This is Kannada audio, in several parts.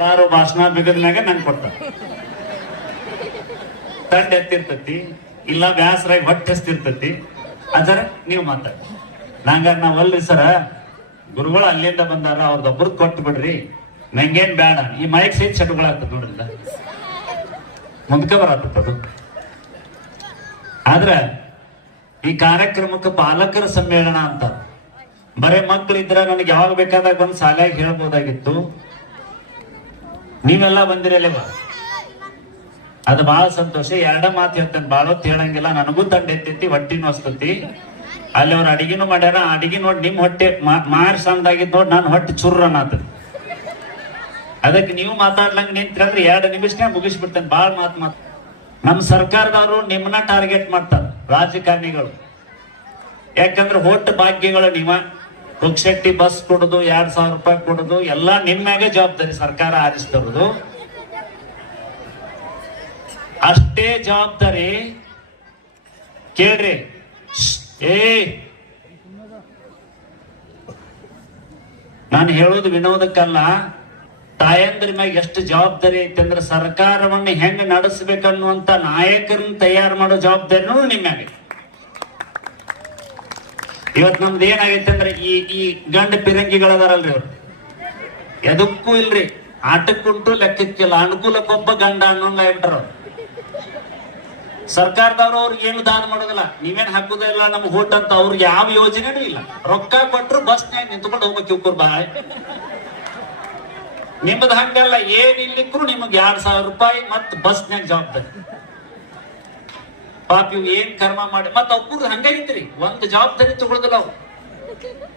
ಎಲ್ಲಾರು ಭಾಷಣ ಬಿಗದ್ಮ್ಯಾಗ ನಂಗೆ ಕೊಡ್ತಾರ. ತಂಡ ಎತ್ತಿರ್ತತಿ, ಇಲ್ಲ ಬ್ಯಾಸರಾಗಿ ಹೊಟ್ಟೆ ಹಸ್ತಿರ್ತತಿ. ಅದರ ನೀವು ಮಾತಾಡಿ ನಾವಲ್ರಿ ಸರ, ಗುರುಗಳು ಅಲ್ಲಿಂದ ಬಂದಾರ, ಅವ್ರದೊಬ್ಬರು ಕೊಟ್ಟು ಬಿಡ್ರಿ, ನಂಗೇನ್ ಬೇಡ. ಈ ಮೈಕ್ ಸಹಿತ ಚಟುಗಳಾಗ್ತದ ನೋಡ್ರಿಂದ ಮುಂದಕ್ಕೆ ಬರತ್ತದು. ಆದ್ರ ಈ ಕಾರ್ಯಕ್ರಮಕ್ಕೆ ಪಾಲಕರ ಸಮ್ಮೇಳನ ಅಂತ ಬರೇ ಮಕ್ಕಳಿದ್ರ ನನಗೆ ಯಾವಾಗ ಬೇಕಾದಾಗ ಬಂದು ಶಾಲೆಯಾಗಿ ಹೇಳ್ಬೋದಾಗಿತ್ತು. ನೀವೆಲ್ಲ ಬಂದಿರಲಿವ, ಅದು ಬಹಳ ಸಂತೋಷ. ಎರಡ ಮಾತು ಹೇಳ್ತೇನೆ, ಬಾಳ ಹೊತ್ತು ಹೇಳಂಗಿಲ್ಲ. ನನಗೂ ತಂಡ ಎತ್ತೈತಿ, ಹೊಟ್ಟಿನೂ ಹಸ್ತತಿ. ಅಲ್ಲಿ ಅವ್ರ ಅಡಿಗೆನೂ ಮಾಡ್ಯಾರ. ಅಡಿಗೆ ನೋಡಿ ನಿಮ್ ಹೊಟ್ಟೆ ಮಾರಿ ಸಣ್ಣದಾಗಿದ್ ನೋಡಿ ನಾನು ಹೊಟ್ಟೆ ಚುರ್ರನಾತ. ಅದಕ್ಕೆ ನೀವು ಮಾತಾಡ್ಲಂಗ ನಿಂತ್ರೆ 2 ನಿಮಿಷನೇ ಮುಗಿಸ್ಬಿಡ್ತೇನೆ. ಬಾಳ ಮಾತು ನಮ್ಮ ಸರ್ಕಾರದವರು ನಿಮ್ಮನ್ನ ಟಾರ್ಗೆಟ್ ಮಾಡ್ತಾರ, ರಾಜಕಾರಣಿಗಳು. ಯಾಕಂದ್ರೆ ಹೋಟ್ ಭಾಗ್ಯಗಳು ನೀವ ಪುಕ್ಷಟ್ಟಿ ಬಸ್ ಕೊಡುದು, 2000 ರೂಪಾಯಿ ಕೊಡುದು, ಎಲ್ಲಾ ನಿಮ್ಮ್ಯಾಗೆ ಜವಾಬ್ದಾರಿ. ಸರ್ಕಾರ ಆರಿಸಿದವ್ರದು ಅಷ್ಟೇ ಜವಾಬ್ದಾರಿ. ಕೇಳ್ರಿ, ನಾನು ಹೇಳೋದು ವಿನೋದಕ್ಕಲ್ಲ. ತಾಯಂದ್ರ ಮ್ಯಾಗ ಎಷ್ಟು ಜವಾಬ್ದಾರಿ ಐತೆ ಅಂದ್ರೆ ಸರ್ಕಾರವನ್ನು ಹೆಂಗ್ ನಡೆಸಬೇಕನ್ನುವಂತ ನಾಯಕರನ್ನ ತಯಾರು ಮಾಡೋ ಜವಾಬ್ದಾರಿನೂ ನಿಮ್ಮ್ಯಾಗ. ಇವತ್ ನಮ್ದು ಏನಾಗೈತೆ ಅಂದ್ರೆ ಈ ಗಂಡ ಪಿರಂಗಿಗಳದಾರಲ್ರಿ, ಅವ್ರು ಎದಕ್ಕೂ ಇಲ್ರಿ, ಆಟಕ್ಕುಂಟು ಲೆಕ್ಕಕ್ಕಿಲ್ಲ, ಅನುಕೂಲಕ್ಕೊಬ್ಬ ಗಂಡ ಅನ್ನೋಂಗ ಆಗ್ಬಿಟ್ರ. ಸರ್ಕಾರದವ್ರು ಅವ್ರಿಗೆ ಏನು ದಾನ ಮಾಡೋದಿಲ್ಲ, ನೀವೇನ್ ಹಾಕುದಿಲ್ಲ ನಮ್ಗೆ ಹೋಟ್ ಅಂತ. ಅವ್ರಿಗೆ ಯಾವ ಯೋಜನೆನೂ ಇಲ್ಲ. ರೊಕ್ಕ ಕೊಟ್ರು ಬಸ್ನ್ಯಾಗ ನಿಂತ್ಕೊಂಡು ಹೋಗ್ಬೇಕು ಇವ್ರು ಬಾಯ್. ನಿಮ್ಮದ್ ಹಂಗಲ್ಲ, ಏನಿಲ್ಲಿಕ್ರು ನಿಮಗ್ 2000 ರೂಪಾಯಿ ಮತ್ ಬಸ್ನ್ಯಾಗ ಜವಾಬ್ದಾರಿ. ಪಾಪ ಇವ್ ಏನ್ ಕರ್ಮ ಮಾಡಿ ಮತ್ ಅವ್ರ ಹಂಗಾಗಿತ್ರಿ. ಒಂದ್ ಜವಾಬ್ದಾರಿ ತಗೊಳದಿಲ್ಲ ಅವ್ರು.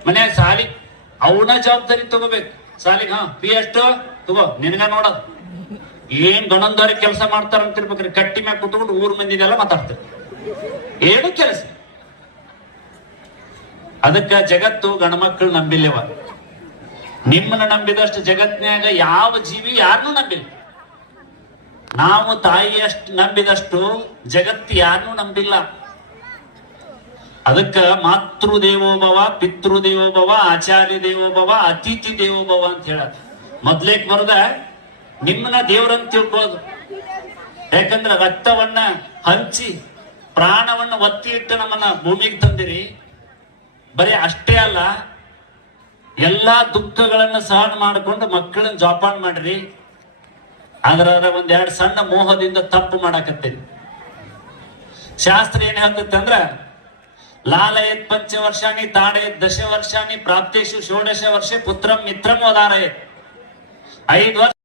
ಮನ್ಯಾಗ ಸಾಲಿ ಅವನ ಜವಾಬ್ದಾರಿ ತಗೋಬೇಕು. ಸಾಲಿಗೆ ಫೀ ಎಷ್ಟು ತಗೋ, ನಿನ್ಗ ನೋಡೋದು. ಏನ್ ಗಣಂದವ್ರಿಗೆ ಕೆಲಸ ಮಾಡ್ತಾರ ಅಂತಿರ್ಬೇಕ್ರಿ. ಕಟ್ಟಿ ಮ್ಯಾಗ ಕುತ್ಕೊಂಡು ಊರ್ ಮಂದಿದೆಲ್ಲ ಮಾತಾಡ್ತಾರೆ, ಏನು ಕೆಲಸ. ಅದಕ್ಕ ಜಗತ್ತು ಗಣಮಕ್ಕಳು ನಂಬಿಲ್ಲವ. ನಿಮ್ಮನ್ನ ನಂಬಿದಷ್ಟು ಜಗತ್ನ್ಯಾಗ ಯಾವ ಜೀವಿ ಯಾರನ್ನೂ ನಂಬಿಲ್ಲ. ನಾವು ತಾಯಿಯಷ್ಟು ನಂಬಿದಷ್ಟು ಜಗತ್ತು ಯಾರನ್ನೂ ನಂಬಿಲ್ಲ. ಅದಕ್ಕ ಮಾತೃ ದೇವೋಭವ, ಪಿತೃ ದೇವೋಭವ, ಆಚಾರ್ಯ ದೇವೋಭವ, ಅತಿಥಿ ದೇವೋಭವ ಅಂತ ಹೇಳ ಮೊದ್ಲೇಕ್ ಬರದ ನಿಮ್ಮನ್ನ ದೇವ್ರಂತ ತಿಳ್ಕೊಳ್ಳೋದು. ಯಾಕಂದ್ರೆ ರಕ್ತವನ್ನ ಹಂಚಿ ಪ್ರಾಣವನ್ನ ಒತ್ತಿ ಇಟ್ಟು ನಮ್ಮನ್ನ ಭೂಮಿಗೆ ತಂದಿರಿ. ಬರೀ ಅಷ್ಟೇ ಅಲ್ಲ, ಎಲ್ಲಾ ದುಃಖಗಳನ್ನ ಸಹನ ಮಾಡಿಕೊಂಡು ಮಕ್ಕಳನ್ನ ಜೋಪಾನ ಮಾಡ್ರಿ. ಆದ್ರ 1-2 ಸಣ್ಣ ಮೋಹದಿಂದ ತಪ್ಪು ಮಾಡಾಕತ್ತೀರಿ. ಶಾಸ್ತ್ರ ಏನ್ ಹೇಳ್ತೈತೆ ಅಂದ್ರ ಲಾಲಯತ್ 5 ವರ್ಷಾನಿ ತಾಡಯತ್ 10 ವರ್ಷಾನಿ ಪ್ರಾಪ್ತೇಶು 16 ವರ್ಷೆ ಪುತ್ರಂ ಮಿತ್ರಂ ವದಾರಯತ್. 5 ವರ್ಷ